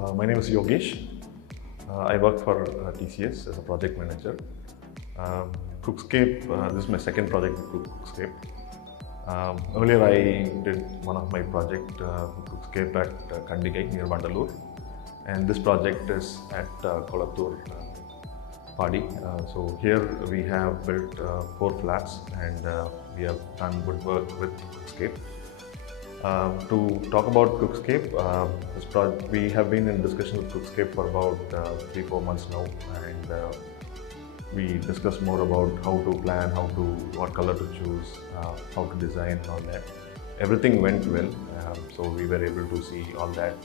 My name is Yogesh. I work for TCS as a project manager. Cookscape, this is my second project with Cookscape. Earlier I did one of my project Cookscape at Kandigai near Vandalur, and this project is at Kolattur, Padi. So here we have built 4 flats and we have done woodwork with Cookscape. To talk about Cookscape, we have been in discussion with Cookscape for about 3-4 months now, and we discussed more about how to plan, what color to choose, how to design and all that. Everything went well, so we were able to see all that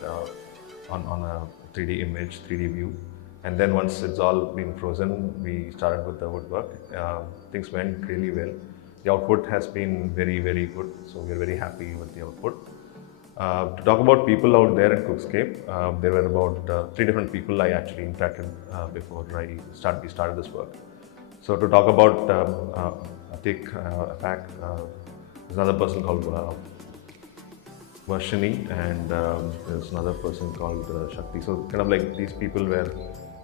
on a 3D image, 3D view. And then once it's all been frozen, we started with the woodwork. Things went really well. The output has been very, very good, so we're very happy with the output. To talk about people out there in Cookscape, there were about 3 different people I actually interacted before we started this work. So to talk about Atik, Afak, there's another person called Varshini, and there's another person called Shakti. So kind of like these people were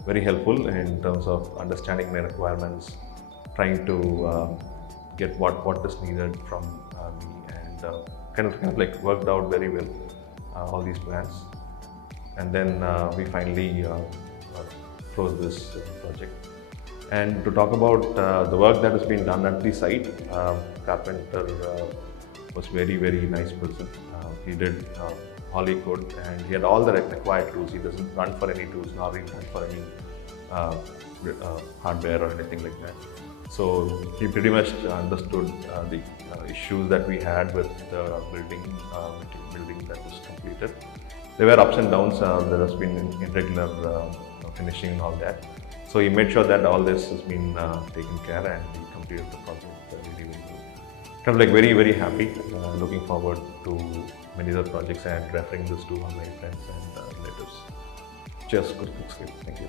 very helpful in terms of understanding my requirements, trying to get what is needed from me, and kind of like worked out very well all these plans. And then we finally closed this project. And to talk about the work that has been done at the site, carpenter was very, very nice person. He did Holly code, and he had all the required tools. He doesn't run for any tools, nor even run for any hardware or anything like that. So he pretty much understood the issues that we had with the building that was completed. There were ups and downs. There has been irregular finishing and all that. So he made sure that all this has been taken care, and we completed the project really, really good. Kind of like very, very happy. Looking forward to many other projects and referring this to all my friends and relatives. Cheers, good Cookscape. Thank you.